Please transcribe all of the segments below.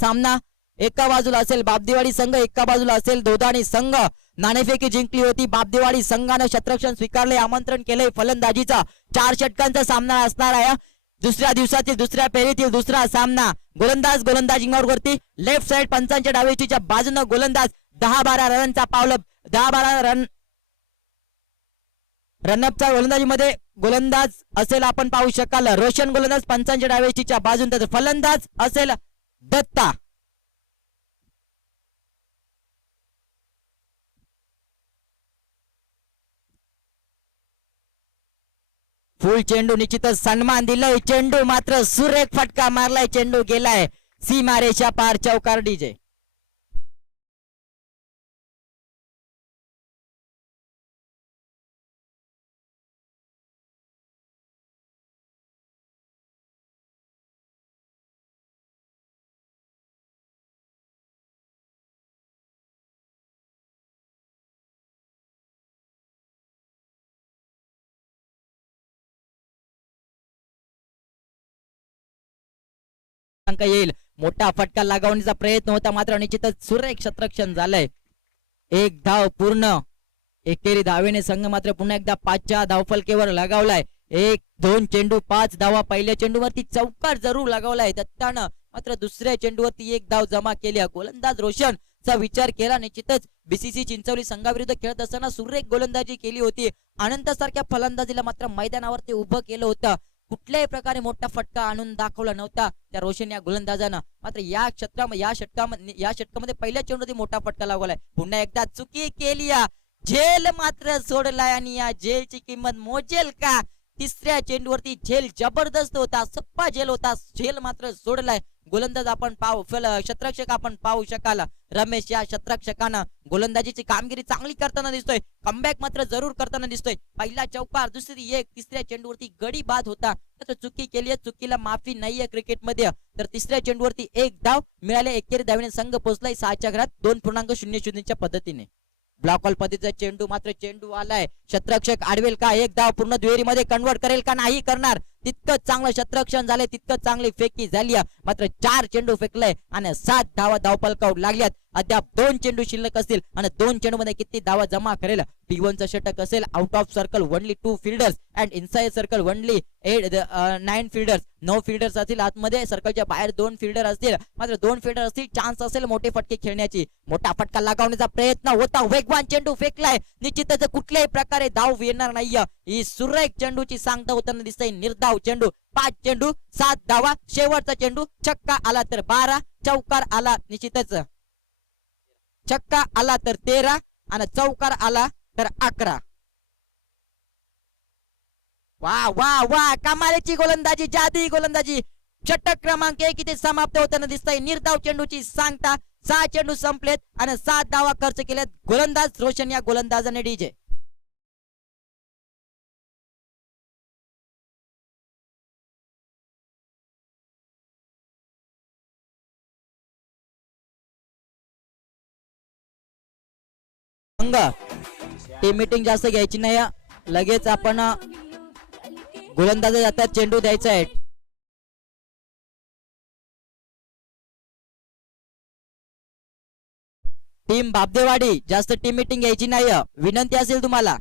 सामना एका बाजूला असेल बापदेवाडी संघ, एका बाजूला असेल दोदाणी संघ. नाणेफेकी जिंकली होती बापदेवाडी संघानं, क्षेत्ररक्षण स्वीकारले, आमंत्रण केले फलंदाजीचा. 4 षटकांचा सामना असणार आहे. दुसऱ्या दिवसातील दुसऱ्या फेरीतील दुसरा सामना. गोलंदाज गोलंदाजी वरती लेफ्ट साइड पंचांच्या डावीच्या बाजूने गोलंदाज 10-12 रनचा पावलं 10-12 रन रनअपच्या गोलंदाजीमध्ये गोलंदाज असेल आपण पाहू शकाल रोशन गोलंदाज पंचांच्या डावीच्या बाजून, तर फलंदाज असेल दत्ता. फुल चेंडू निश्चितच सन्मान दिलाय. चेंडू मात्र सुरेख फटका मारलाय, चेंडू गेलाय सीमारेषा पार. चौकार डीजे. येईल मोठा फटका लगावण्याचा प्रयत्न होता, मात्र निश्चितच सुरेख क्षेत्ररक्षण झालंय. 1 धाव पूर्ण. एकेरी धावेने संघ मात्र पुन्हा एकदा 5च्या धावफलकेवर लगावलाय. 1-2 चेंडू 5 धावा. पहिल्या चेंडूवरती चौकार जरूर लगावलाय दत्तानं, मात्र दुसऱ्या चेंडूवरती 1 धाव जमा केली. गोलंदाज रोशन चा विचार केला. निश्चितच बीसीसी चिंचवली संघाविरुद्ध खेळत असताना सुरेख गोलंदाजी केली होती. अनंतसारख्या फलंदाजीला मात्र मैदानावरती उभं केलं होतं. कुठल्याही प्रकारे मोठा फटका आणून दाखवला नव्हता त्या रोशन या गोलंदाजानं. मात्र या षटकामध्ये पहिल्या चेंडूवरती मोठा फटका लागलाय. पुन्हा एकदा चुकी केली. झेल मात्र सोडलाय आणि या झेलची किंमत मोजेल का? तिसऱ्या चेंडूवरती झेल जबरदस्त होता, सप्पा झेल होता, झेल मात्र सोडलाय. गोलंदाज आपण क्षेत्ररक्षक आपण पाहू शकाल रमेश या क्षेत्ररक्षकानं गोलंदाजीची कामगिरी चांगली करताना दिसतोय. कमबॅक मात्र जरूर करताना दिसतोय. पहिला चौकार, दुसरी 1, तिसऱ्या चेंडूवरती गडी बाद होता, तर चुकी केली. चुकीला माफी नाहीये क्रिकेटमध्ये. तर तिसऱ्या चेंडूवरती 1 धाव मिळाले. एकेरी धावेने संघ पोहोचलाय 6च्या घरात 2.00 पद्धतीने. ब्लॉक बॉल पद्धतीचा चेंडू, मात्र चेंडू आलाय. क्षेत्ररक्षक आडवेल का? 1 धाव पूर्ण दुहेरीमध्ये कन्वर्ट करेल का? नाही करणार. तितकं चांगलं क्षेत्ररक्षण झाले, तितकं चांगली फेकी झाली. मात्र 4 चेंडू फेकलाय आणि 7 धावा धावफलकावर लागल्यात. अद्याप 2 चेंडू शिल्लक असतील आणि 2 चेंडू मध्ये किती धावा जमा करेल? P1चं षटक असेल. Out of circle only 2 fielders and inside circle only 9 fielders. 9 fielders असतील. आतमध्ये सर्कलच्या बाहेर 2 फील्डर असतील. मात्र 2 फील्डर असतील. चान्स असेल मोठे फटके खेळण्याची. मोठा फटका लगावण्याचा प्रयत्न होता. वेगवान चेंडू फेकलाय. निश्चितच कुठल्याही प्रकारे धाव येणार नाहीये. ही सुरेख चेंडूची सांगता होताना दिसतंय. निर्धाव चेंडू. 5 चेंडू 7 धावा. शेवटचा चेंडू छक्का आला तर 12, चौकार आला निश्चितच. छक्का आला तर 13 आणि चौकार आला तर 11. वा वा वा, कमालीची गोलंदाजी, जादुई गोलंदाजी. षटक क्रमांक 1 इथे समाप्त होताना दिसतंय. निर्धाव चेंडूची सांगता. 6 चेंडू संपलेत आणि 7 धावा खर्च केलेत. गोलंदाज रोशन या गोलंदाजाने डीजे. टीम मीटिंग जास्त घ्यायची नाही. लगेच आपण गोलंदाज जातात, चेंडू द्यायचा आहे. टीम बापदेवाडी जास्त टीम मीटिंग घ्यायची नाही, विनंती असेल तुम्हाला.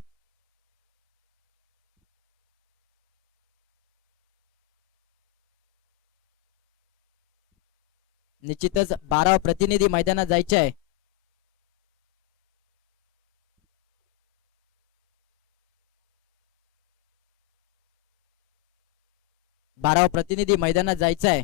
निश्चितच 12 प्रतिनिधी मैदानात जायचे आहे. बारावा प्रतिनिधी मैदानात जायचा आहे.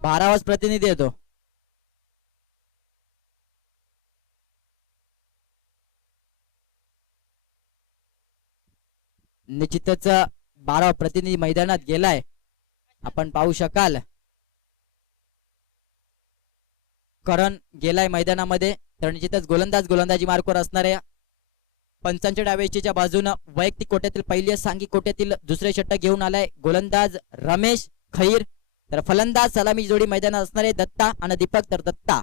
बारावाच प्रतिनिधी येतो. निश्चितच 12 प्रतिनिधी मैदानात गेलाय, आपण पाहू शकाल. करण गेलाय मैदानामध्ये. तर निश्चितच गोलंदाजी मार्कवर असणाऱ्या पंचांच्या डावेच्या बाजूने वैयक्तिक कोट्यातील पहिल्या सांघिक कोट्यातील दुसरे षटक घेऊन आलाय गोलंदाज रमेश खैर. तर फलंदाज सलामी जोडी मैदानात असणारे दत्ता आणि दीपक. तर दत्ता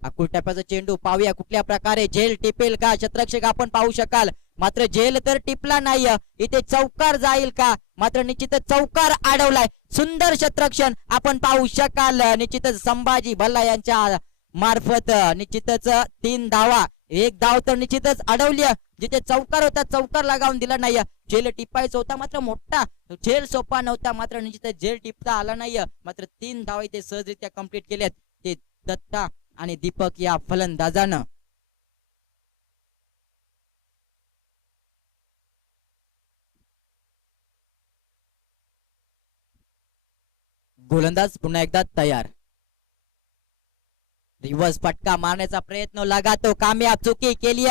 अकुल टप्प्याचा चेंडू पाहूया कुठल्या प्रकारे झेल टिपेल का क्षेत्ररक्षक आपण पाहू शकाल, मात्र झेल तर टिपला नाही. इथे चौकार जाईल का, मात्र निश्चितच चौकार अडवलाय. सुंदर क्षेत्ररक्षण आपण पाहू शकाल. निश्चितच संभाजी भल्ला यांच्या मार्फत निश्चितच 3 धावा. एक धाव तर निश्चितच अडवली. जिथे चौकार होता चौकार लगावून दिला नाही. झेल टिपायचा होता मात्र मोठा झेल सोपा नव्हता, मात्र निश्चितच झेल टिपता आला नाही. मात्र 3 धावा इथे सहजरित्या कंप्लीट केल्यात ते दत्ता आणि दीपक या फलंदाजानं. गोलंदाज पुन्हा एकदा तयार. रिव्हर्स फटका मारण्याचा प्रयत्न लगातो कामयाब. चुकी केली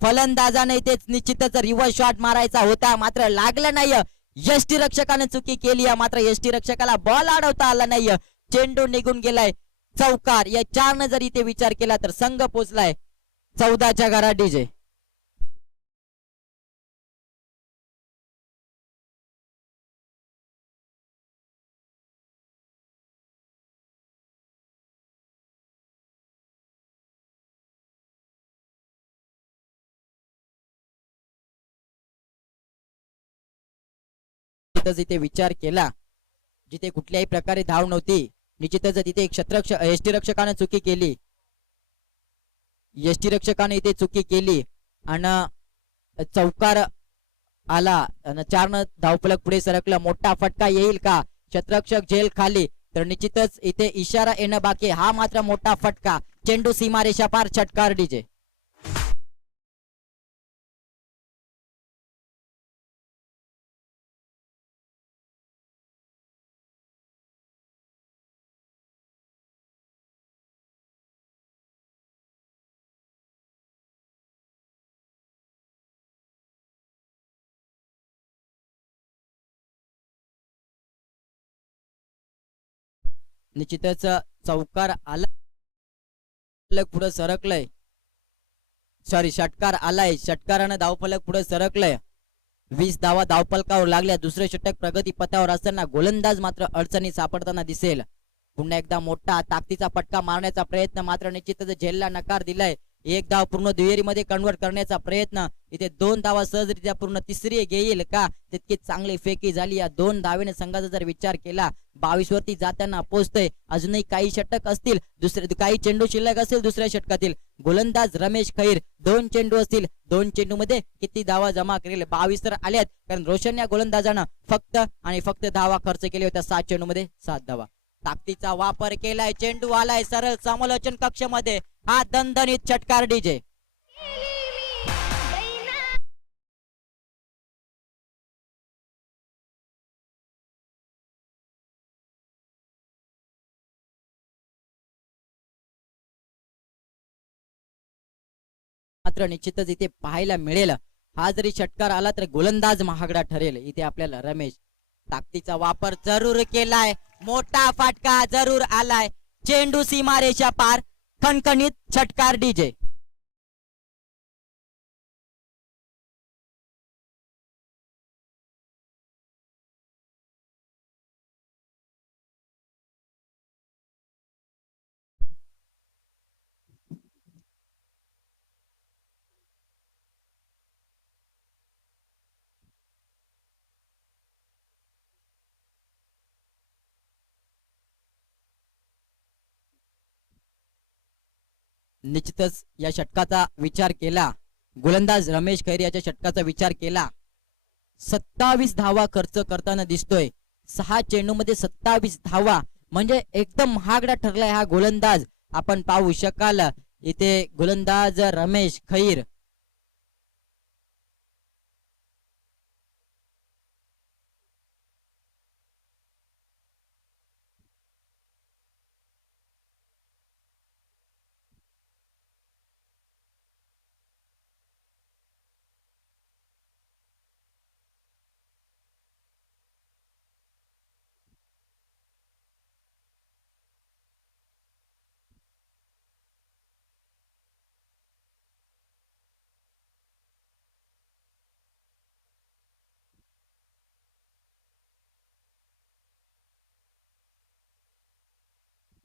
फलंदाजाने. इथेच निश्चितच रिव्हर्स शॉट मारायचा होता मात्र लागला नाही. यष्टीरक्षकाने चुकी केली मात्र यष्टीरक्षकाला बॉल अडवता आला नाही. चेंडू निघून गेलाय. चौकार या 4 जर इथे विचार केला तर संघ पोचलाय 14च्या घरात. डीजे इथे विचार केला जिथे कुठल्याही प्रकारे धाव नव्हती. निश्चितच तिथे एक यष्टीरक्षकाने चुकी केली. यष्टीरक्षकाने इथे चुकी केली आणि चौकार आला आणि 4 धावफलक पुढे सरकला. मोठा फटका येईल का, क्षेत्ररक्षक झेल खाली. तर निश्चितच इथे इशारा येणं बाकी. हा मात्र मोठा फटका. चेंडू सीमारेषा पार. षटकार. डीजे निश्चितच चौकार आला पुढे सरकलंय. सॉरी षटकार आलाय. षटकारानं धावफलक पुढे सरकलंय. 20 धावा धावफलकावर लागल्या. दुसरे षटक प्रगती पथावर असताना गोलंदाज मात्र अडचणी सापडताना दिसेल. पुन्हा एकदा मोठा ताकदीचा फटका मारण्याचा प्रयत्न मात्र निश्चितच झेलला नकार दिलाय. एक धाव पूर्ण दुहेरीमध्ये कन्वर्ट करण्याचा प्रयत्न. इथे 2 धावा सहजरित्या पूर्ण. तिसरी घेईल का, तितकी चांगली फेकी झाली. या 2 धावेने संघाचा जर विचार केला 22 वरती जाताना पोहोचतोय. अजूनही काही षटक असतील, दुसरे काही चेंडू शिल्लक असेल दुसऱ्या षटकातील. गोलंदाज रमेश खैर 2 चेंडू असतील. 2 चेंडू मध्ये किती धावा जमा करेल, 22 तर आल्यात. कारण रोशन या गोलंदाजानं फक्त आणि फक्त धावा खर्च केले होत्या 7 चेंडू मध्ये 7 धावा. ताकदीचा वापर केलाय. चेंडू आलाय सरळ समालोचन कक्ष मध्ये. हा दणदणीत षटकार. डीजे मात्र निश्चितच इथे पाहायला मिळेल. हा जरी षटकार आला तर गोलंदाज महागडा ठरेल. इथे आपल्याला रमेश ताकदीचा वापर जरूर केलाय. मोठा फटका जरूर आलाय. चेंडू सीमारेषा पार. खणखणीत षटकार. डीजे निश्चितच या षटकाचा विचार केला. गोलंदाज रमेश खैर याच्या षटकाचा विचार केला. 27 धावा खर्च करताना दिसतोय. 6 चेंडू मध्ये 27 धावा म्हणजे एकदम महागडा ठरलाय हा गोलंदाज. आपण पाहू शकाल इथे गोलंदाज रमेश खैर.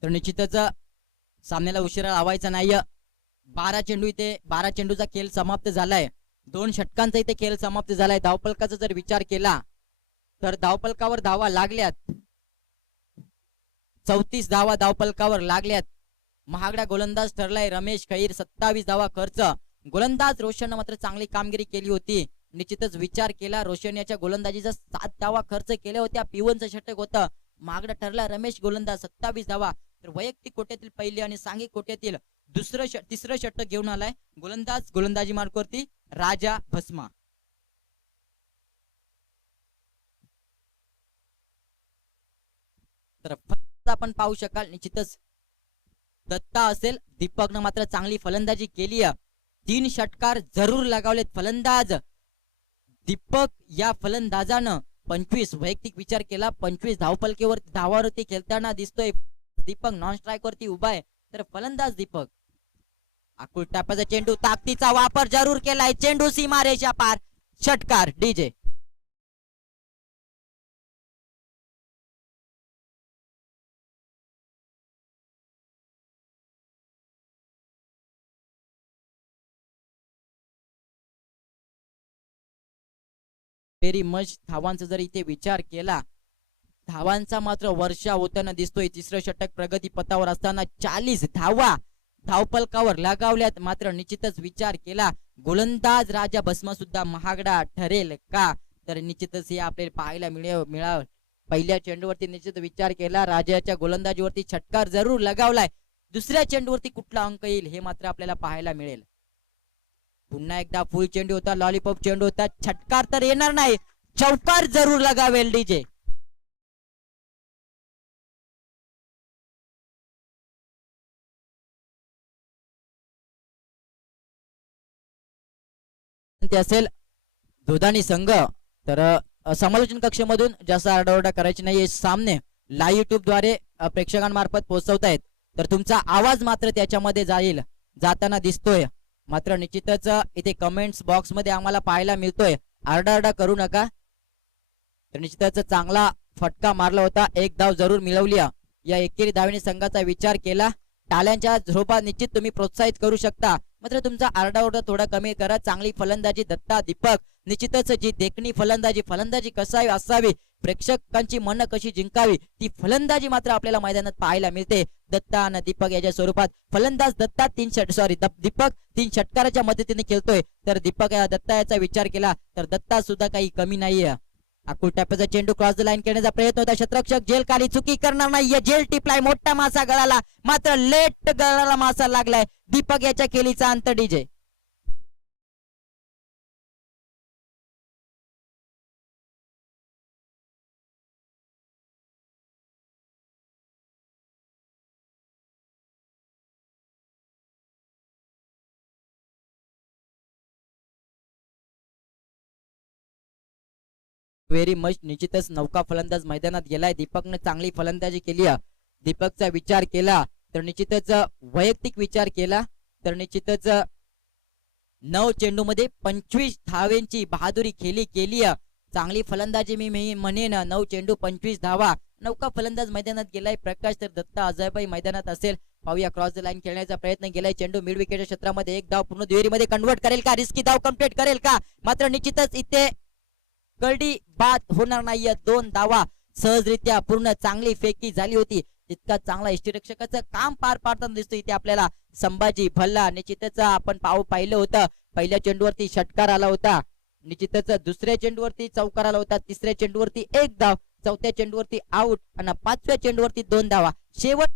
तर निश्चितच सामन्याला उशिरा लावायचा नाही. 12 चेंडूचा खेळ समाप्त झालाय. 2 षटकांचा इथे खेळ समाप्त झालाय. धावफलकाचा जर विचार केला तर धावफलकावर धावा लागल्यात. 34 धावा धावफलकावर लागल्यात. महागडा गोलंदाज ठरलाय रमेश खैर. 27 धावा खर्च. गोलंदाज रोशन मात्र चांगली कामगिरी केली होती. निश्चितच विचार केला रोशन याच्या गोलंदाजीचा 7 धावा खर्च केल्या होत्या. पिवनचं षटक होतं. महागडा ठरला रमेश गोलंदाज 27 धावा. तर वैयक्तिक कोट्यातील पहिली आणि सांघिक कोट्यातील तिसरं षटक घेऊन आलाय गोलंदाजी मार्कवरती राजा भस्मा. तर आपण पाहू शकाल निश्चितच दत्ता असेल. दीपकनं मात्र चांगली फलंदाजी केली. 3 षटकार जरूर लगावलेत फलंदाज दीपक या फलंदाजानं. 25 वैयक्तिक विचार केला. 25 धावफलकेवर धावावरती खेळताना दिसतोय दीपक. नॉन स्ट्राईक वरती उभा आहे. तर फलंदाज दीपक. आकुल टापाचा चेंडू ताकदीचा वापर जरूर केलाय. चेंडू सीमारेषा पार. षटकार डीजे. व्हेरी मच धावांचा जर इथे विचार केला धावांचा मात्र वर्षा होताना दिसतोय. तिसरं षटक प्रगती पथावर असताना 40 धावा धावफलकावर लगावल्यात. मात्र निश्चितच विचार केला गोलंदाज राजा भस्म सुद्धा महागडा ठरेल का. तर निश्चितच हे आपल्याला पाहायला मिळावं. पहिल्या चेंडूवरती निश्चित विचार केला राजाच्या गोलंदाजीवरती षटकार जरूर लगावलाय. दुसऱ्या चेंडूवरती कुठला अंक येईल हे मात्र आपल्याला पाहायला मिळेल. पुन्हा एकदा फुल चेंडू होता. लॉलीपॉप चेंडू होता. षटकार तर येणार नाही. चौकार जरूर लगावेल डीजे. असेल दुधानी संघ. तर समालोचन कक्षामधून जास्त आरडाओरडा करायची नाही. सामने लाईव्ह युट्यूब द्वारे प्रेक्षकांमार्फत पोहोचवतायत. तर तुमचा आवाज मात्र त्याच्यामध्ये जाताना दिसतोय. मात्र निश्चितच इथे कमेंट्स बॉक्स मध्ये आम्हाला पाहायला मिळतोय. आरडाओरडा करू नका. तर निश्चितच चांगला फटका मारला होता. 1 धाव जरूर मिळवली. या एकेरी धावेने संघाचा विचार केला. टाळ्यांच्या झोपात निश्चित तुम्ही प्रोत्साहित करू शकता. मात्र तुमचा आरडाओरडा थोडा कमी करा. चांगली फलंदाजी दत्ता दीपक. निश्चितच जी देखणी फलंदाजी कसावी असावी प्रेक्षकांची मन कशी जिंकावी ती फलंदाजी मात्र आपल्याला मैदानात पाहायला मिळते. दत्ता आणि दीपक याच्या स्वरूपात फलंदाज दत्ता दीपक 3 षटकाराच्या मदतीने खेळतोय. तर दीपक दत्ता याचा विचार केला तर दत्ता सुद्धा काही कमी नाहीये. आकुल टॅपचा चेंडू क्रॉस द लाईन करण्याचा प्रयत्न होता. क्षेत्ररक्षक झेल खाली चुकी करणार नाहीये. झेल टिपलाय. मोठा मासा गळाला. मात्र लेट गळाला मासा लागलाय. दीपक याच्या खेळीचा अंत डीजे. Very much. निश्चितच नौका फलंदाज मैदानात गेलाय. दीपकने चांगली फलंदाजी केली. दीपकचा विचार केला तर निश्चितच वैयक्तिक विचार केला तर निश्चितच 9 चेंडू मध्ये 25 धावेंची बहादुरी केली. चांगली फलंदाजी मी म्हणेन. 9 चेंडू 25 धावा. नौका फलंदाज मैदानात गेलाय. प्रकाश तर दत्ता अजयभाई मैदानात असेल. पाहूया क्रॉस द लाईन खेळण्याचा प्रयत्न केलाय. चेंडू मिड विकेटच्या क्षेत्रामध्ये 1 धाव पूर्ण दुहेरीमध्ये कन्वर्ट करेल का. रिस्की धाव कम्प्लीट करेल का. मात्र निश्चितच इथे गडी बाद होणार नाहीये. 2 धावा सहजरित्या पूर्ण चांगली फेकी झाली होती. इतका चांगला यष्टीरक्षकाचं काम पार पाडताना दिसतो इथे आपल्याला संभाजी भल्ला. निश्चितच आपण पाहिलं होतं पहिल्या चेंडूवरती षटकार आला होता. निश्चितच दुसऱ्या चेंडूवरती चौकार आला होता. तिसऱ्या चेंडूवरती 1 धाव. चौथ्या चेंडूवरती आउट आणि 5व्या चेंडूवरती 2 धावा. शेवट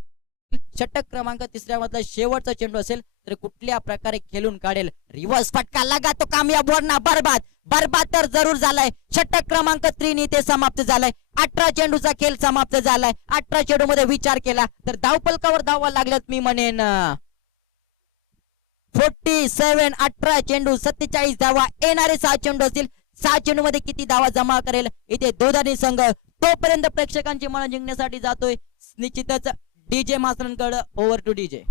षटक क्रमांक 3 मधला शेवटचा चेंडू असेल तर कुठल्या प्रकारे खेळून काढेल. रिव्हर्स फटका लगा तो कामयाब वरना बरबाद तर जरूर झालाय. षटक क्रमांक 3 इथे समाप्त झालाय. 18 चेंडूचा खेळ समाप्त झालाय. 18 चेंडू मध्ये विचार केला तर धावफलकावर धावा लागल्यात मी म्हणेन 47. 18 चेंडू 47 धावा. येणारे 6 चेंडू असतील. 6 चेंडू मध्ये किती धावा जमा करेल इथे दोधानी संघ तोपर्यंत प्रेक्षकांची मन जिंकण्यासाठी जातोय. निश्चितच डीजे मास्तरांकडे. Over to DJ.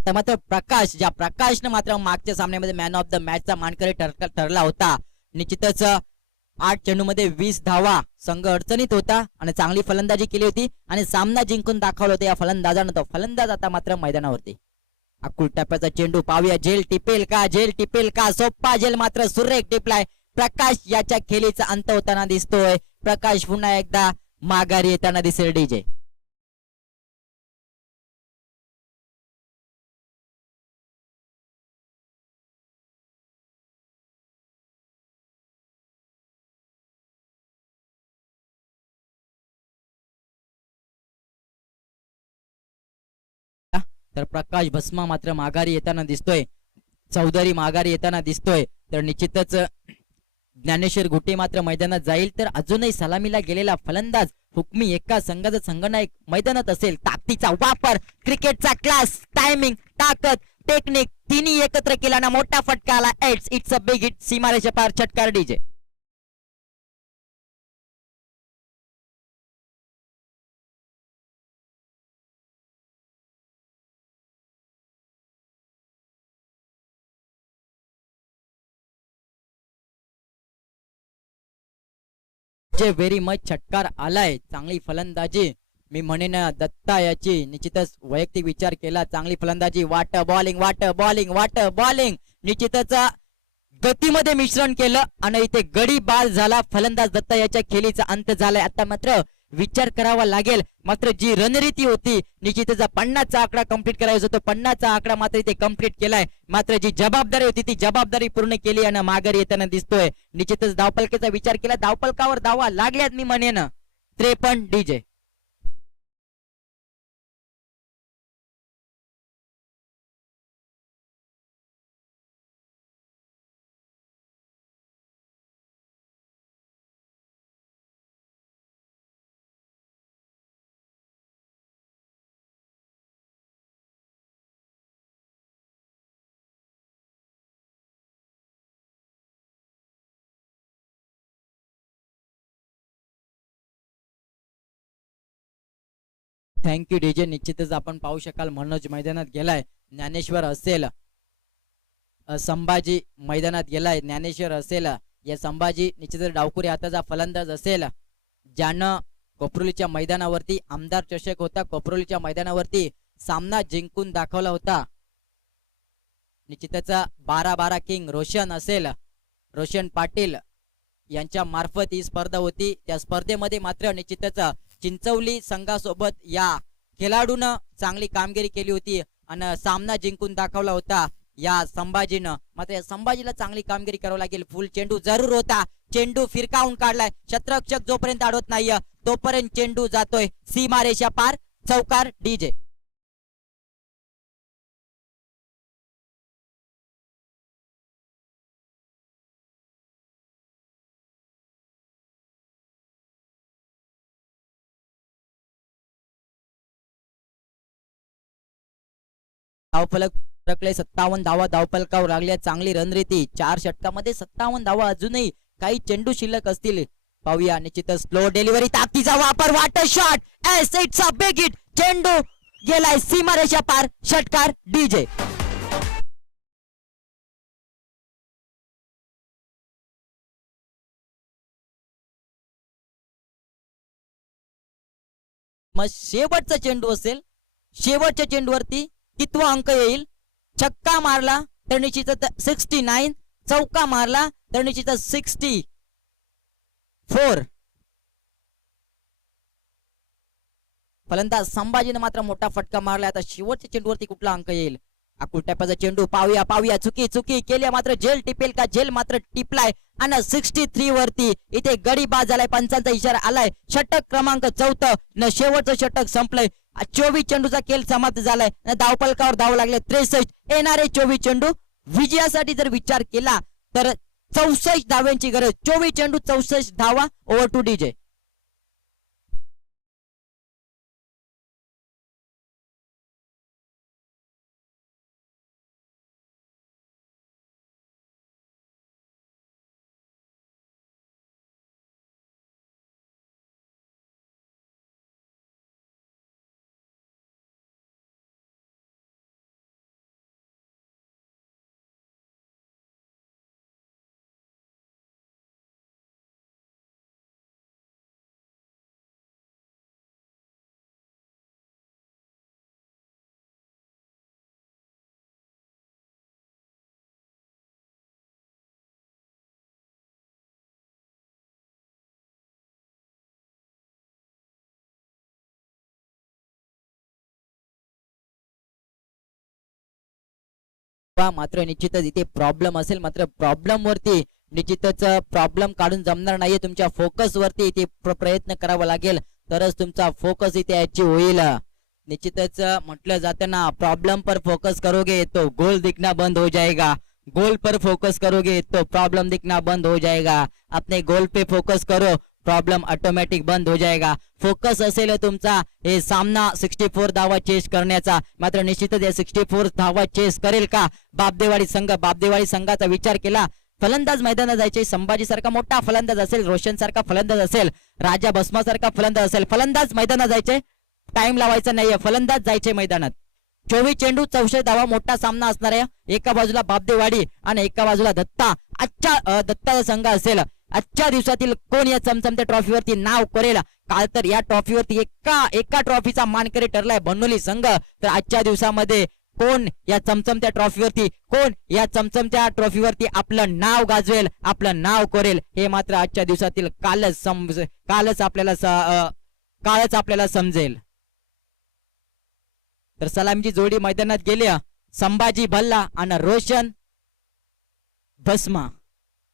आता मात्र प्रकाश, ज्या प्रकाशनं मात्र मागच्या सामन्यामध्ये मॅन ऑफ द मॅचचा मानकरी ठरला होता, निश्चितच 8 चेंडूमध्ये 20 धावा, संघ अडचणीत होता आणि चांगली फलंदाजी केली होती आणि सामना जिंकून दाखवला होता या फलंदाजानं. तो फलंदाज आता मात्र मैदानावरती. अकुल टप्प्याचा चेंडू पाहूया, झेल टिपेल का, झेल टिपेल का, सोप्पा झेल मात्र सुरेख टिपलाय. प्रकाश याच्या खेळीचा अंत होताना दिसतोय. प्रकाश पुन्हा एकदा माघारी येताना दिसेल डीजे. तर प्रकाश भस्मा मात्र माघारी येताना दिसतोय, चौधरी माघारी येताना दिसतोय. तर निश्चितच ज्ञानेश्वर घुटे मात्र मैदानात जाईल. तर अजूनही सलामीला गेलेला फलंदाज हुकमी एका संघाचा संघनायक मैदानात असेल. ताकदीचा वापर, क्रिकेटचा क्लास, टायमिंग, ताकद, टेक्निक तिन्ही एकत्र केल्यानं मोठा फटका आला. It's a big hit. सीमारेषा पार षटकार डीजे. जे व्हेरी मच षटकार आलाय. चांगली फलंदाजी मी म्हणेन दत्ता याची. निश्चितच वैयक्तिक विचार केला, चांगली फलंदाजी, वाट बॉलिंग, वाट बॉलिंग, वाट बॉलिंग, निश्चितच गतीमध्ये मिश्रण केलं आणि इथे गडी बाद झाला. फलंदाज दत्ता याच्या खेळीचा अंत झालाय. आता मात्र विचार करावा लागेल. मात्र जी रणनीती होती, निश्चितच 50चा आकडा कंप्लीट करायचा होता, 50चा आकडा मात्र इथे कंप्लीट केलाय. मात्र जी जबाबदारी होती ती जबाबदारी पूर्ण केली आणि माघारी येताना दिसतोय. निश्चितच धावपलकेचा विचार केला, धावपलकावर धावा लागल्यात मी म्हणेन 53 डीजे. Thank you DJ. निश्चितच आपण पाहू शकाल मनोज मैदानात गेलाय, ज्ञानेश्वर असेल, संभाजी मैदानात गेलाय, ज्ञानेश्वर असेल, या संभाजी निश्चितच डावकुरी हाताचा फलंदाज असेल, ज्यानं कोपरोलीच्या मैदानावरती आमदार चषक होता, कोपरोलीच्या मैदानावरती सामना जिंकून दाखवला होता. निश्चितच 12-12 किंग रोशन असेल, रोशन पाटील यांच्या मार्फत ही स्पर्धा होती. त्या स्पर्धेमध्ये मात्र निश्चितच चिंचवली संघासोबत या खेळाडूनं चांगली कामगिरी केली होती आणि सामना जिंकून दाखवला होता या संभाजीनं. मात्र या संभाजीला चांगली कामगिरी करावी लागेल. फुल चेंडू जरूर होता, चेंडू फिरकावून काढलाय. शतरक्षक जोपर्यंत आढळत नाहीये तोपर्यंत चेंडू जातोय सीमारेषा पार, चौकार डीजे. धावफलक फरकले 57 धावा धावफलकावर लागल्या. चांगली रणनीती, 4 षटकामध्ये 57 धावा. अजूनही काही चेंडू शिल्लक असतील, पाहूया. निश्चितच स्लो डिलिव्हरी, ताकदीचा वापर, water shot, it's a big hit. चेंडू गेलाय सीमारेषा पार, षटकार डीजे. मग शेवटचा चेंडू असेल, शेवटच्या चेंडूवरती कितवा अंक येईल. छक्का मारला तर निश्चितच 69, चौका मारला तर निश्चितच 64. फलंदाज संभाजीने मात्र मोठा फटका मारला. आता शेवटच्या चेंडूवरती कुठला अंक येईल. अकुल टप्प्याचा चेंडू, पाहूया पाहूया, चुकी चुकी केली मात्र झेल टिपेल का, झेल मात्र टिपलाय आणि 63 वरती इथे गडी बाद झालाय. पंचांचा इशारा आलाय. षटक क्रमांक 4 न शेवटचं षटक संपलंय. 24 चेंडूचा खेळ समाप्त झालाय. धावपलकावर धाव लागले 63. येणारे 24 चेंडू विजयासाठी जर विचार केला तर 64 धाव्यांची गरज. 24 चेंडू 64 धावा. Over to DJ. मात्र निश्चितच इथे प्रॉब्लेम असेल, मात्र प्रॉब्लेम वरती निश्चितच प्रॉब्लेम काढून जमणार नाहीये. तुमच्या फोकस वरती इथे प्रयत्न करावा लागेल, तरच तुमचा फोकस इथे अचीव होईल. निश्चितच म्हटलं जातं ना, प्रॉब्लम पर फोकस करोगे तो गोल दिखना बंद हो जाएगा, गोल पर फोकस करोगे तो प्रॉब्लम दिखना बंद हो जाएगा. अपने गोल पे फोकस करो, प्रॉब्लम ऑटोमॅटिक बंद हो जाएगा. फोकस असेल तुमचा हे सामना 64 धावा चेस करण्याचा, मात्र निश्चितच हे 64 धावा चेस करेल का बापदेवाडी संघ? बापदेवाडी संघाचा विचार केला, फलंदाज मैदानात जायचे. संभाजी सारखा मोठा फलंदाज असेल, रोशन सारखा फलंदाज असेल, राजा भस्मा सारखा फलंदाज असेल, फलंदाज मैदानात जायचे, टाइम लावायचा नाहीये, फलंदाज जायचे मैदानात. 24 चेंडू 64 धावा, मोठा सामना असणार आहे. एका बाजूला बापदेवाडी आणि एका बाजूला दत्ता. आजच्या दत्ताचा संघ असेल. आजच्या दिवसातील कोण या चमचमत्या ट्रॉफीवरती नाव करेल? काल तर या ट्रॉफीवरती एका ट्रॉफीचा मानकरी ठरलाय बनोली संघ, तर आजच्या दिवसामध्ये कोण या चमचमत्या ट्रॉफीवरती, कोण या चमचमत्या ट्रॉफीवरती आपलं नाव गाजवेल, आपलं नाव करेल, हे मात्र आजच्या दिवसातील कालच आपल्याला समजेल. तर सलामीची जोडी मैदानात गेली, संभाजी भल्ला आणि रोशन भस्मा.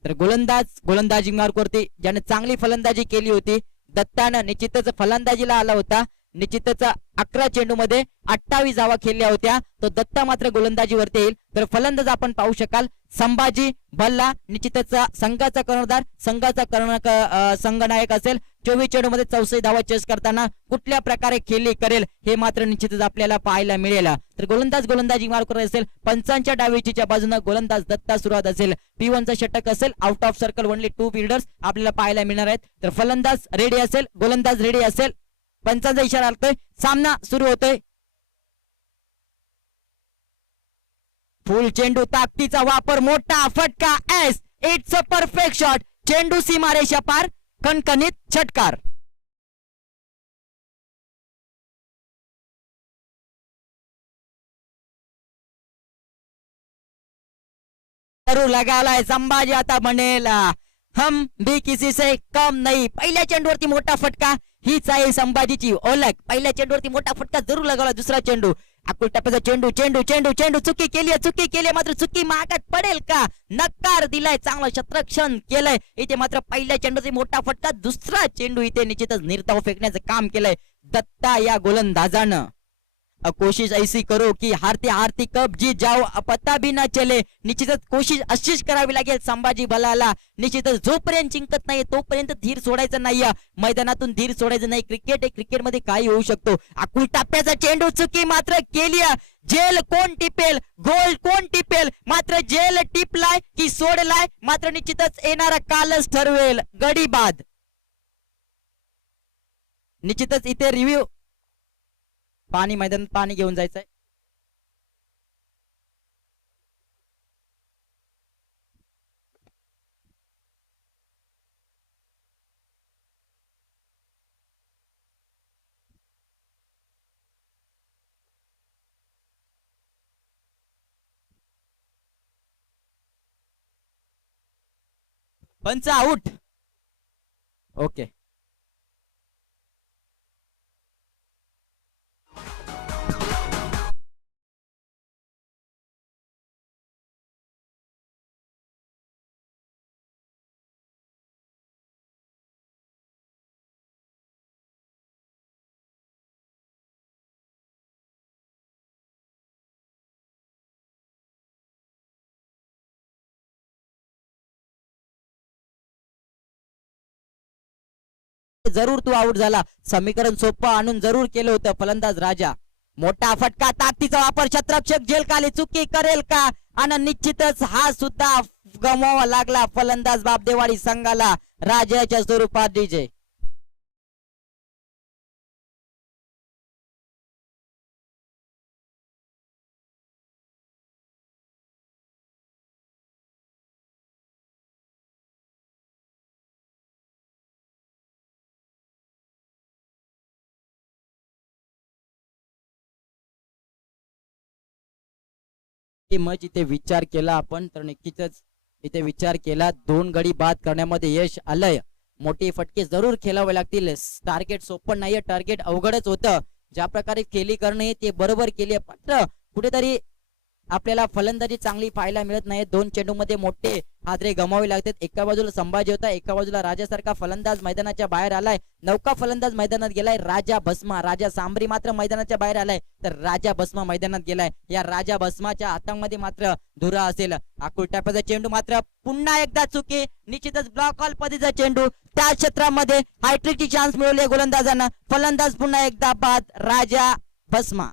तर गोलंदाजी मार्कवरती ज्याने चांगली फलंदाजी केली होती दत्तानं निश्चितच फलंदाजीला आला होता. निश्चितच 11 चेंडू मध्ये 28 धावा खेळल्या होत्या. तो दत्ता मात्र गोलंदाजीवरती येईल. तर फलंदाज आपण पाहू शकाल संभाजी भल्ला, निश्चितच संघाचा कर्णधार, संघनायक असेल. 24 चेंडू मध्ये 64 धावा चेस करताना कुठल्या प्रकारे खेळी करेल हे मात्र निश्चितच आपल्याला पाहायला मिळेल. तर गोलंदाजी मार्क करत असेल. पंचांच्या डावीच्या बाजूने गोलंदाज दत्ता सुरुवात असेल. P1चा षटक असेल. Out of circle only 2 fielders आपल्याला पाहायला मिळणार आहेत. तर फलंदाज रेडी असेल, गोलंदाज रेडी असेल. पंचांचा इशारा आलतोय, सामना सुरू होतोय. फुल चेंडू, ताकदीचा वापर, मोठा फटका, S, it's a perfect shot. चेंडू सीमारेषा पार, कणकणीत षटकार. करू लगालाय संभाजी, आता म्हणेल हम भी किसी से कम नहीं. पहिल्या चेंडूवरती मोठा फटका, हीच आहे संभाजीची ओळख. पहिल्या चेंडूवरती मोठा फटका जरूर लगावला. दुसरा चेंडू, अकुल टप्प्याचा चेंडू, चुकी केली मात्र चुकी मागत पडेल का? नकार दिलाय, चांगलं क्षेत्ररक्षण केलंय. इथे मात्र पहिल्या चेंडूवरती मोठा फटका, दुसरा चेंडू इथे निश्चितच निर्धाव फेकण्याचं काम केलंय दत्ता या गोलंदाजानं. कोशिश ऐसी करो की हारती कब जीत जाओ, पता भी ना चले. निश्चितच कोशिश अशीच करावी लागेल संभाजी भलाला. निश्चितच जोपर्यंत जिंकत नाही तोपर्यंत धीर सोडायचा नाही, मैदानातून धीर सोडायचं नाही. क्रिकेट आहे, क्रिकेटमध्ये काही होऊ शकतो. अकुल टाप्याचा चेंडू, चुकी मात्र केली. जेल कोण टिपेल, गोल कोण टिपेल, मात्र जेल टिपलाय की सोडलाय मात्र निश्चितच येणारा कालच ठरवेल. गडी बाद. निश्चितच इथे रिव्ह्यू, पाणी, मैदानात पाणी घेऊन जायचंय. Punch out. ओके. जरूर तू आउट झाला. समीकरण सोपं आणून जरूर केलं होतं फलंदाज राजा. मोठा फटका, ताकदीचा वापर, क्षेत्ररक्षक जेल खाली, चुकी करेल का? आणि निश्चितच हा सुद्धा गमवावा लागला फलंदाज बापदेवाडी संघाला राजाच्या स्वरूपात. डीजे मच इथे विचार केला आपण, तर नक्कीच इथे विचार केला. 2 गडी बाद करण्यामध्ये यश आलंय. मोठे फटके जरूर खेळावे लागतील. टार्गेट सोपं नाहीये, टार्गेट अवघडच होतं. ज्या प्रकारे खेळी करणे ते बरोबर केली, मात्र कुठेतरी आपल्याला फलंदाजी चांगली पाहायला मिळत नाही. 2 चेंडूमध्ये मोठे हादरे गमावे लागतात. एका बाजूला संभाजी होता, एका बाजूला राजासारखा फलंदाज मैदानाच्या बाहेर आलाय. नौका फलंदाज मैदानात गेलाय. राजा भस्मा, राजा सांबरी मात्र मैदानाच्या बाहेर आलाय, तर राजा भस्मा मैदानात गेलाय. या राजा भस्माच्या हातामध्ये मात्र धुरा असेल. आकुल टॅपाचा चेंडू मात्र पुन्हा एकदा चुकी. निश्चितच ब्लॉक ऑल पद्धतीचा चेंडू. त्या क्षेत्रामध्ये हायट्रिकची चान्स मिळवली गोलंदाजांना. फलंदाज पुन्हा एकदा बाद, राजा भस्मा.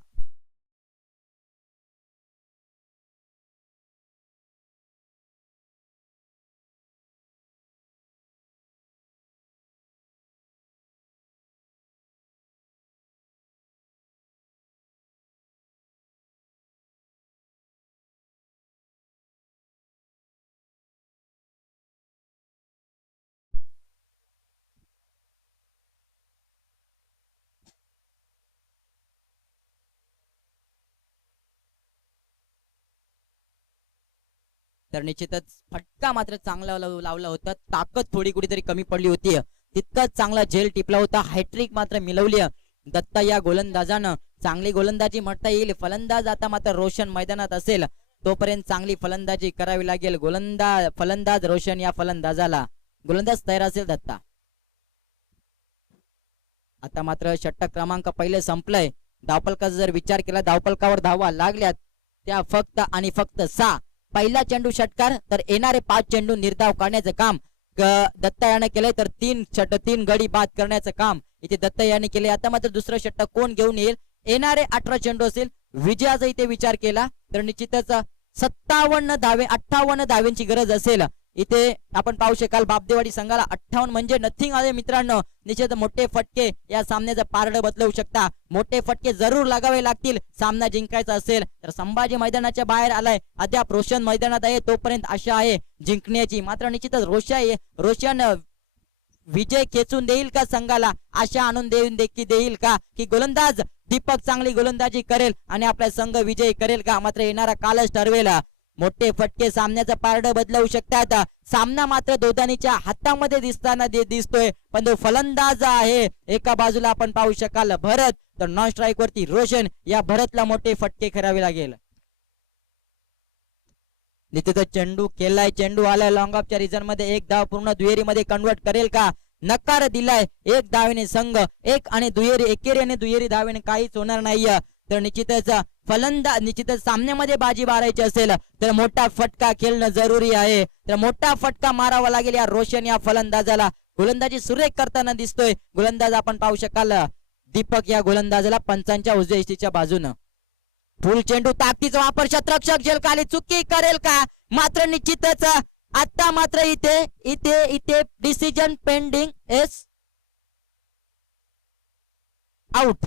तर निश्चितच फटका मात्र चांगला लावला होता. ताकद थोडी कुठेतरी कमी पडली होती. तितकाच चांगला झेल टिपला होता. हॅट्रिक मात्र मिळवली दत्ता या गोलंदाजानं. चांगली गोलंदाजी म्हणता येईल. फलंदाज आता मात्र रोशन मैदानात असेल तोपर्यंत चांगली फलंदाजी करावी लागेल. फलंदाज रोशन या फलंदाजाला. गोलंदाज तयार असेल दत्ता. आता मात्र षटक क्रमांक पहिले संपलंय. धावफलकाचा जर विचार केला, धावफलकावर धावा लागल्यात त्या फक्त आणि फक्त 6. पहिला चेंडू षटकार, तर येणारे 5 चेंडू निर्धाव काढण्याचं काम दत्ता याने केलंय. तर 3 गडी बाद करण्याचं काम इथे दत्ता याने केले. आता मात्र दुसरं षटक कोण घेऊन येईल? येणारे 18 चेंडू असेल. विजयाचा इथे विचार केला तर निश्चितच 58 धाव्यांची गरज असेल. इथे आपण पाहू शकाल बापदेवाडी संघाला 58 म्हणजे नथिंग आहे मित्रांनो. निश्चित मोठे फटके या सामन्याचं पारडं बदलवू शकता. मोठे फटके जरूर लागावे लागतील सामना जिंकायचा असेल तर. संभाजी मैदानाच्या बाहेर आलाय. अद्याप रोशन मैदानात आहे, तोपर्यंत आशा आहे जिंकण्याची. मात्र निश्चितच रोशन विजय खेचून देईल का संघाला? आशा आणून देईल का? की गोलंदाज दीपक चांगली गोलंदाजी करेल आणि आपला संघ विजय करेल का? मात्र येणारा कालच ठरवेल. मोठे फटके सामन्याचं पारडं बदलवू शकतात. सामना मात्र दोघांच्या हातामध्ये दिसतोय, पण तो फलंदाज आहे. एका बाजूला आपण पाहू शकाल भरत, तर नॉन स्ट्राईक वरती रोशन. या भरतला मोठे फटके करावे लागेल. तिथे चेंडू केलाय, चेंडू आलाय लॉंग ऑफच्या रिझन मध्ये. 1 धाव पूर्ण दुहेरीमध्ये कन्वर्ट करेल का? नकार दिलाय. 1 धावेने संघ, 1 आणि दुहेरी, एकेरी आणि दुहेरी धावेने काहीच होणार नाहीये. तर निश्चितच सामन्यामध्ये बाजी मारायची असेल तर मोठा फटका खेळणं जरुरी आहे. तर मोठा फटका मारावा लागेल या रोशन या फलंदाजाला. गोलंदाजी सुरेख करताना दिसतोय गोलंदाज. आपण पाहू शकाल दीपक या गोलंदाजाला पंचांच्या उजव्या इष्टीच्या बाजूनं. फुल चेंडू, ताकदीचा वापर, शतरक्षक झेलखाली चुकी करेल का? मात्र निश्चितच आता मात्र इथे decision pending S out.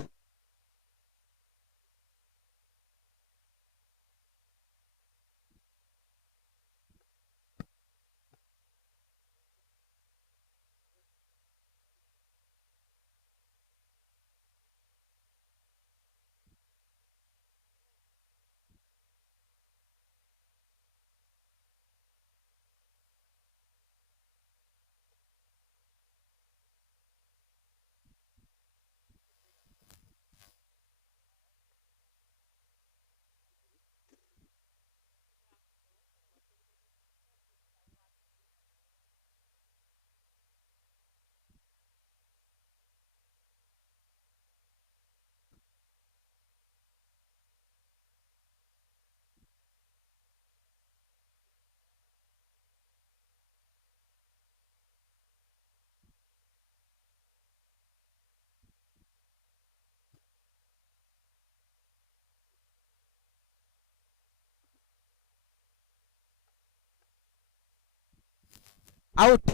Out.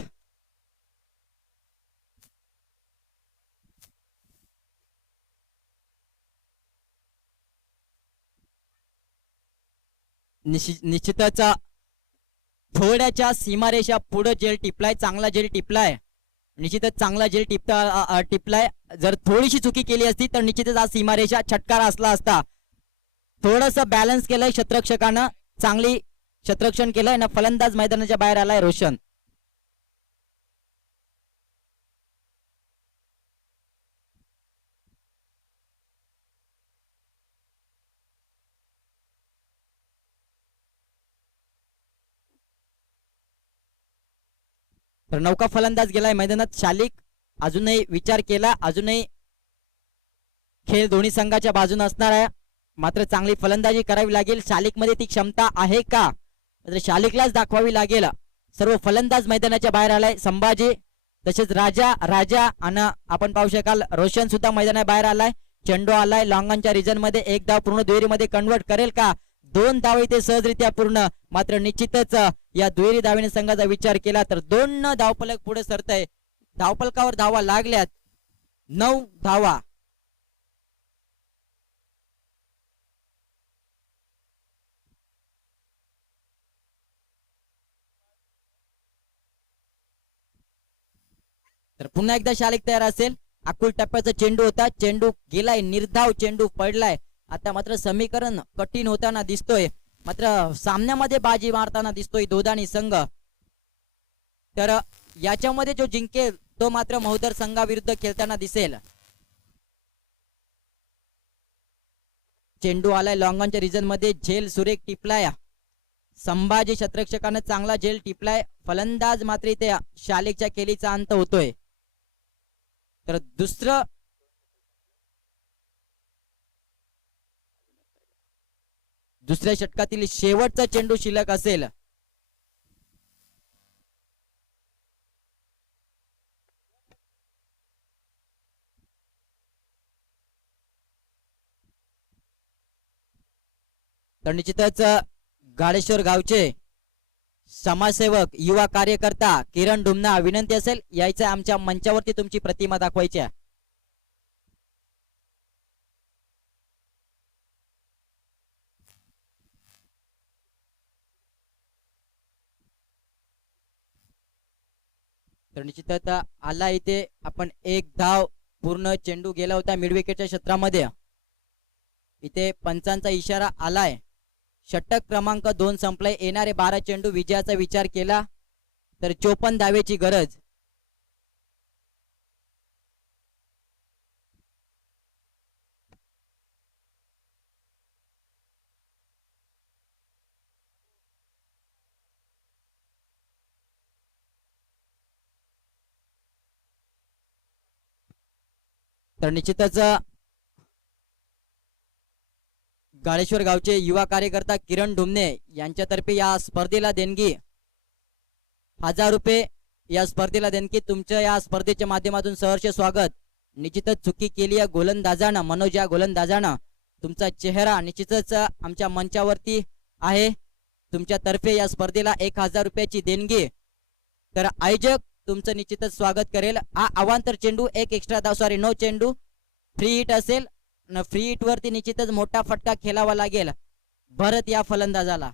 निश्चितच थोड्याच्या सीमारेषा पुढे जेल टिपलाय. चांगला जेल टिपलाय. निश्चितच चांगला जेल टिपलाय. जर थोडीशी चुकी केली असती तर निश्चितच हा सीमारेषा छटकार असला असता. थोडस बॅलन्स केलंय क्षेत्ररक्षकानं. चांगली क्षेत्ररक्षण केलंय ना. फलंदाज मैदानाच्या बाहेर आलाय रोशन. तर नौका फलंदाज गेलाय मैदानात शालिक. अजूनही विचार केला, अजूनही खेळ दोन्ही संघाच्या बाजूने असणार आहे, मात्र चांगली फलंदाजी करावी लागेल. शालिक मध्ये ती क्षमता आहे का, तर शालिकलाच दाखवावी लागेल. सर्व फलंदाज मैदानाच्या बाहेर आलाय. संभाजी तसेच राजा आणि आपण पाहू शकाल रोशन सुद्धा मैदानाच्या बाहेर आलाय. चेंडू आलाय लॉंगॉनच्या रिजन मध्ये. एक धाव पूर्ण दुहेरीमध्ये कन्वर्ट करेल का, 2 धाव इथे सहजरित्या पूर्ण. मात्र निश्चितच या दुहेरी धावेने संघाचा विचार केला तर 2 धावफलक पुढे सरतय. धावफलकावर धावा लागल्यात 9 धावा. तर पुन्हा एकदा शालिक तयार असेल. आकुल टप्प्याचा चेंडू होता, चेंडू गेलाय निर्धाव, चेंडू पडलाय. आता मात्र समीकरण कठीण होताना दिसतोय, मात्र सामन्यामध्ये बाजी मारताना दिसतोय दोदानी संघ. तर याच्यामध्ये जो जिंकेल तो मात्र महोदर संघाविरुद्ध खेळताना दिसेल. चेंडू आलाय लॉंगॉनच्या रिजन मध्ये. झेल सुरेख टिपलाय. संभाजी शतरक्षकानं चांगला झेल टिपलाय. फलंदाज मात्र इथे शालिकच्या केलीचा अंत होतोय. तर दुसऱ्या षटकातील शेवटचा चेंडू शिल्लक असेल. तर निश्चितच गाडेश्वर गावचे समाजसेवक युवा कार्यकर्ता किरण डुमना विनंती असेल यायचं आमच्या मंचावरती तुमची प्रतिमा दाखवायची आहे. तर निश्चितच आला इथे आपण एक धाव पूर्ण. चेंडू गेला होता मिड विकेटच्या क्षेत्रामध्ये. इथे पंचांचा इशारा आलाय. षटक क्रमांक 2 संपलाय. येणारे 12 चेंडू विजयाचा विचार केला तर 54 धावेची गरज. तर निश्चितच गाडेश्वर गावचे युवा कार्यकर्ता किरण डुमने यांच्यातर्फे या स्पर्धेला देणगी 1000 रुपये. या स्पर्धेला देणगी. तुमच्या या स्पर्धेच्या माध्यमातून सहर्ष स्वागत. निश्चितच चुकी केली या गोलंदाजानं, मनोज या गोलंदाजानं. तुमचा चेहरा निश्चितच आमच्या मंचावरती आहे. तुमच्यातर्फे या स्पर्धेला 1000 रुपयाची देणगी. तर आयोजक तुमचं निश्चितच स्वागत करेल. हा अवांतर चेंडू एक एक्स्ट्रा धाव, सॉरी नो चेंडू, फ्री हिट असेल. फ्री हिट वरती निश्चितच मोठा फटका खेळावा लागेल भरत या फलंदाजाला.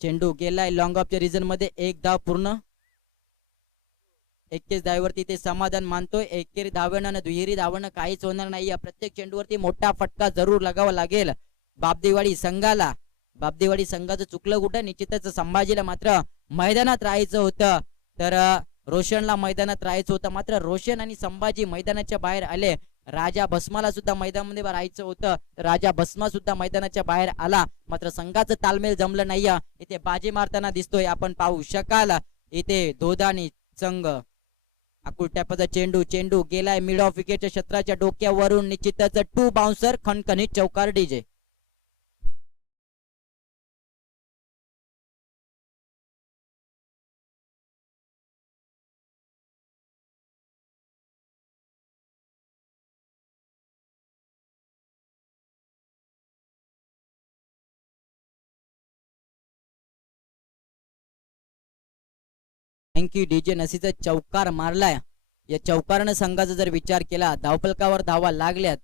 चेंडू गेलाय लॉंग ऑफच्या रिजन मध्ये. एक धाव पूर्ण. 21 धावेवरती ते समाधान मानतोय. एकेरी धावेनं दुहेरी धावेनं काहीच होणार नाही. या प्रत्येक चेंडूवरती मोठा फटका जरूर लगावा लागेल बापदेवाडी संघाला. बापदेवाडी संघाचं चुकलं कुठं. निश्चितच संभाजीला मात्र मैदानात राहायचं होतं, तर रोशनला मैदानात राहायचं होतं. मात्र रोशन आणि संभाजी मैदानाच्या बाहेर आले. राजा भस्माला सुद्धा मैदानामध्ये राहायचं होतं, राजा भस्मा सुद्धा मैदानाच्या बाहेर आला. मात्र संघाचं तालमेल जमलं नाही. इथे बाजी मारताना दिसतोय आपण पाहू शकाल. इथे दोदानी संघ. आकुल टॅपचा चेंडू, चेंडू गेलाय मिड ऑफ विकेटच्या क्षेत्राच्या डोक्यावरून. निश्चितच 2 बाउन्सर, खणखणीत चौकार डीजे. Thank you DJ. नसीचा चौकार मारलाय. या चौकारानं संघाचा जर विचार केला, धावफलकावर धावा लागल्यात.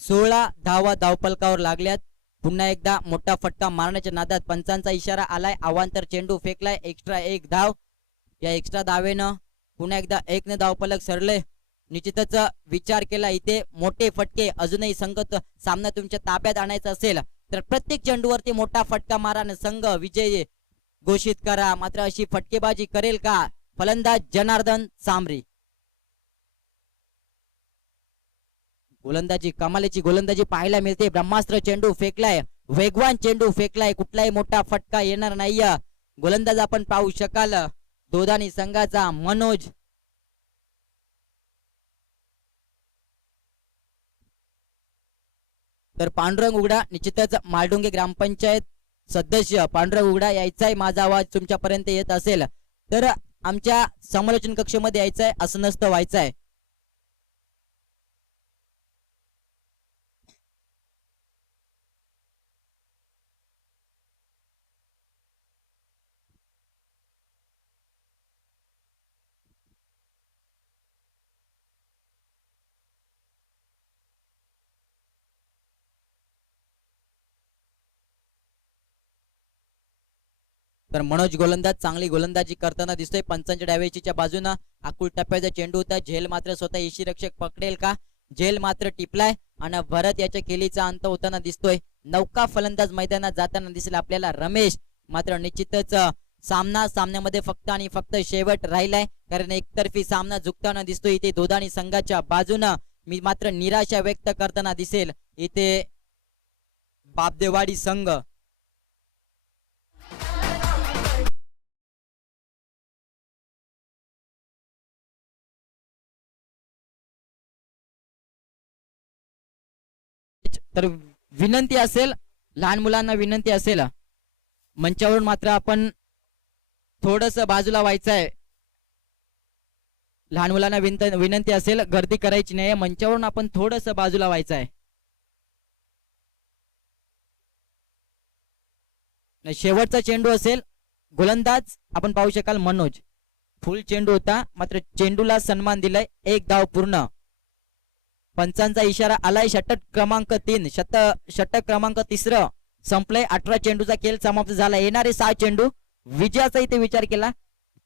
16 धावा धावफलकावर लागल्यात. पुन्हा एकदा मोठा फटका मारण्याच्या नादात पंचांचा इशारा आलाय. अवांतर चेंडू फेकलाय. एक्स्ट्रा 1 धाव. या एक्स्ट्रा धावेनं पुन्हा एकदा 1 धावफलक सरले. निश्चितच विचार केला. इथे मोठे फटके. अजूनही संघ सामना तुमच्या ताब्यात आणायचा असेल तर प्रत्येक चेंडूवरती मोठा फटका मारा आणि संघ विजयी घोषित करा. मात्र अशी फटकेबाजी करेल का फलंदाज जनार्दन सांबरी. गोलंदाजी, कमालीची गोलंदाजी पाहायला मिळते. ब्रह्मास्त्र चेंडू फेकलाय. वेगवान चेंडू फेकलाय, कुठलाही मोठा फटका येणार नाहीये. गोलंदाज आपण पाहू शकाल दोधानी संघाचा मनोज. तर पांडुरंग उघडा निश्चितच मालडोंगे ग्रामपंचायत सदस्य पांडुरंग उघडा यायचाय. माझा आवाज तुमच्यापर्यंत येत असेल तर आमच्या समालोचन कक्षामध्ये यायचंय, असं नसतं व्हायचंय. तर मनोज गोलंदाज चांगली गोलंदाजी करताना दिसतोय. पंचांच्या डाव्याच्या बाजूनं आकुल टप्प्याचा चेंडू होता. झेल मात्र स्वतः यष्टीरक्षक पकडेल का? झेल मात्र टिपलाय आणि भरत याच्या केलीचा अंत होताना दिसतोय. नौका फलंदाज मैदानात जाताना दिसेल आपल्याला रमेश. मात्र निश्चितच सामन्यामध्ये फक्त आणि फक्त शेवट राहिलाय, कारण एकतर्फी सामना झुकताना दिसतोय इथे दोधानी संघाच्या बाजूनं. मी मात्र निराशा व्यक्त करताना दिसेल इथे बापदेवाडी संघ. तर विनंती असेल, लहान मुलांना विनंती असेल, मंचावरून मात्र आपण थोडस बाजूला व्हायचंय. लहान मुलांना विनंती असेल, गर्दी करायची नाही, मंचावरून आपण थोडस बाजूला व्हायचंय. शेवटचा चेंडू असेल. गोलंदाज आपण पाहू शकाल मनोज. फुल चेंडू होता, मात्र चेंडूला सन्मान दिलाय. एक धाव पूर्ण. पंचांचा इशारा आलाय. षटक क्रमांक 3 षटक क्रमांक 3 संपलंय. 18 चेंडूचा खेळ समाप्त झाला. येणारे 6 चेंडू विजयाचा इथे विचार केला.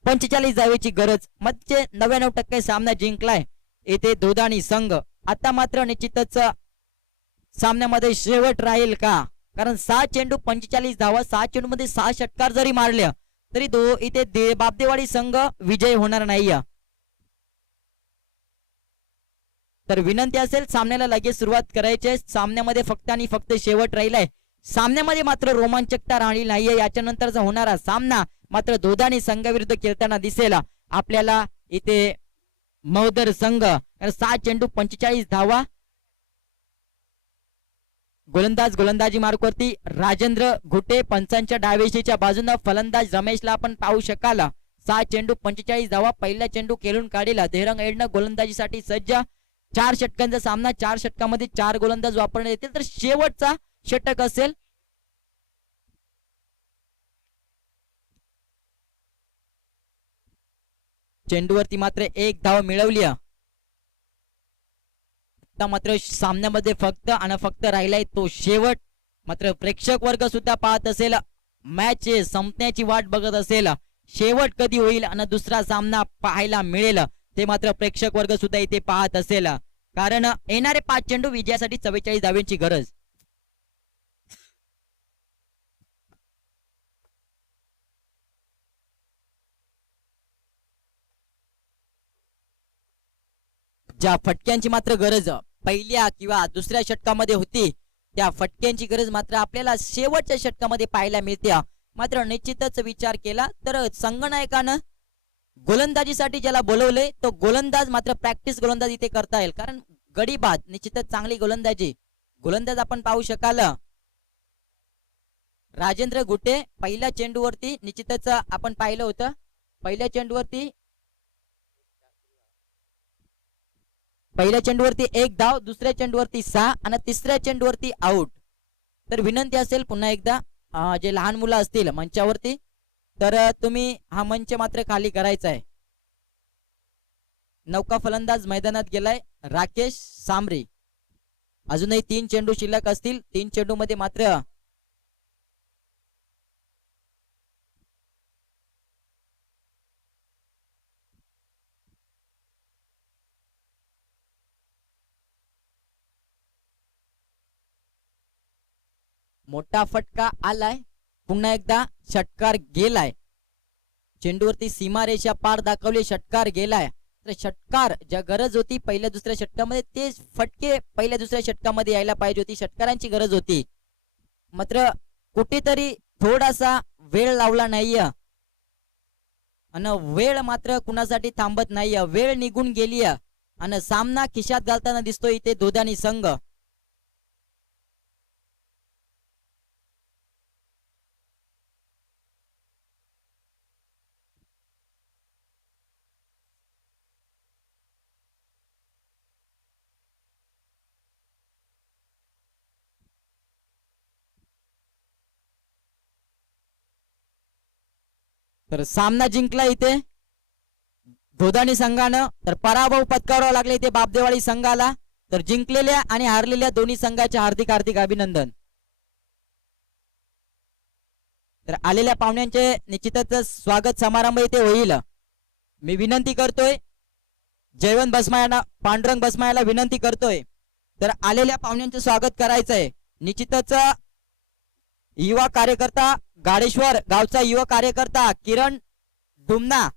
45 धावेची गरज, म्हणजे 99% सामना जिंकलाय इथे दोधानी संघ. आता मात्र निश्चितच सामन्यामध्ये शेवट राहील का? कारण 6 चेंडू 45 धावा, 6 चेंडू मध्ये 6 षटकार जरी मारले तरी इथे बापदेवाडी संघ विजय होणार नाही. तर विनंती असेल, सामन्याला लगेच सुरुवात करायची. सामन्यामध्ये फक्त आणि फक्त शेवट राहिलाय. सामन्यामध्ये मात्र रोमांचकता राहिली नाहीये. याच्या नंतरचा होणारा सामना मात्र दोधानी संघाविरुद्ध खेळताना दिसेल आपल्याला इथे मौदर संघ. 6 चेंडू 45 धावा. गोलंदाजी मार्कवरती राजेंद्र घुटे. पंचांच्या डावेशीच्या बाजूनं फलंदाज रमेशला आपण पाहू शकाल. 6 चेंडू 45 धावा. पहिला चेंडू खेळून काढेला. धेरंग एडनं गोलंदाजीसाठी सज्ज. 4 षटकांचा सामना. 4 षटकामध्ये 4 गोलंदाज वापरण्यात येतील. तर शेवटचा षटक असेल. चेंडूवरती मात्र 1 धाव मिळवली. मात्र सामन्यामध्ये फक्त आणि फक्त राहिलाय तो शेवट. मात्र प्रेक्षक वर्ग सुद्धा पाहत असेल, मॅच संपण्याची वाट बघत असेल. शेवट कधी होईल आणि दुसरा सामना पाहायला मिळेल ते मात्र प्रेक्षक वर्ग सुद्धा इथे पाहत असेल. कारण येणारे 5 चेंडू विजयासाठी 44 धाव्यांची गरज. ज्या फटक्यांची मात्र गरज पहिल्या किंवा दुसऱ्या षटकामध्ये होती, त्या फटक्यांची गरज मात्र आपल्याला शेवटच्या षटकामध्ये पाहायला मिळते. मात्र निश्चितच विचार केला तर संघनायकानं गोलंदाजीसाठी ज्याला बोलवले तो गोलंदाज मात्र प्रॅक्टिस गोलंदाज इथे करता येईल. कारण गडी बाद निश्चितच चांगली गोलंदाज आपण पाहू शकाल. राजेंद्र गुटे पहिल्या चेंडूवरती निश्चितच आपण पाहिलं होतं. पहिल्या चेंडूवरती 1 धाव, दुसऱ्या चेंडूवरती 6 आणि तिसऱ्या चेंडूवरती आउट. तर विनंती असेल पुन्हा एकदा जे लहान मुलं असतील मंचावरती, तर तुम्ही हा मंच मात्र खाली करायचा आहे. नौका फलंदाज मैदानात गेलाय राकेश सांबरे. अजूनही 3 चेंडू शिल्लक असतील. 3 चेंडू मध्ये मात्र मोठा फटका आलाय. पुन्हा एकदा षटकार गेलाय. चेंडूवरती सीमारेषा पार दाखवली, षटकार गेलाय. तर षटकार ज्या गरज होती पहिल्या दुसऱ्या षटकामध्ये, ते फटके पहिल्या दुसऱ्या षटकामध्ये यायला पाहिजे होती. षटकारांची गरज होती. मात्र कुठेतरी थोडासा वेळ लावला नाहीये आणि वेळ मात्र कुणासाठी थांबत नाहीये. वेळ निघून गेली आणि सामना खिशात घालताना दिसतोय इथे दोदानी संघ. तर सामना जिंकला इथे दोदानी संघानं. तर पराभव पत्करावा लागले इथे बापदेवाळी संघाला. तर जिंकलेल्या आणि हारलेल्या दोन्ही संघाचे हार्दिक हार्दिक अभिनंदन. तर आलेल्या पाहुण्यांचे निश्चितच स्वागत समारंभ इथे होईल. मी विनंती करतोय जयवंत बसमायाला, पांडुरंग बसमायाला विनंती करतोय तर आलेल्या पाहुण्यांचे स्वागत करायचंय. निश्चितच युवा कार्यकर्ता गाडेश्वर गावचा युवा कार्यकर्ता किरण दुमना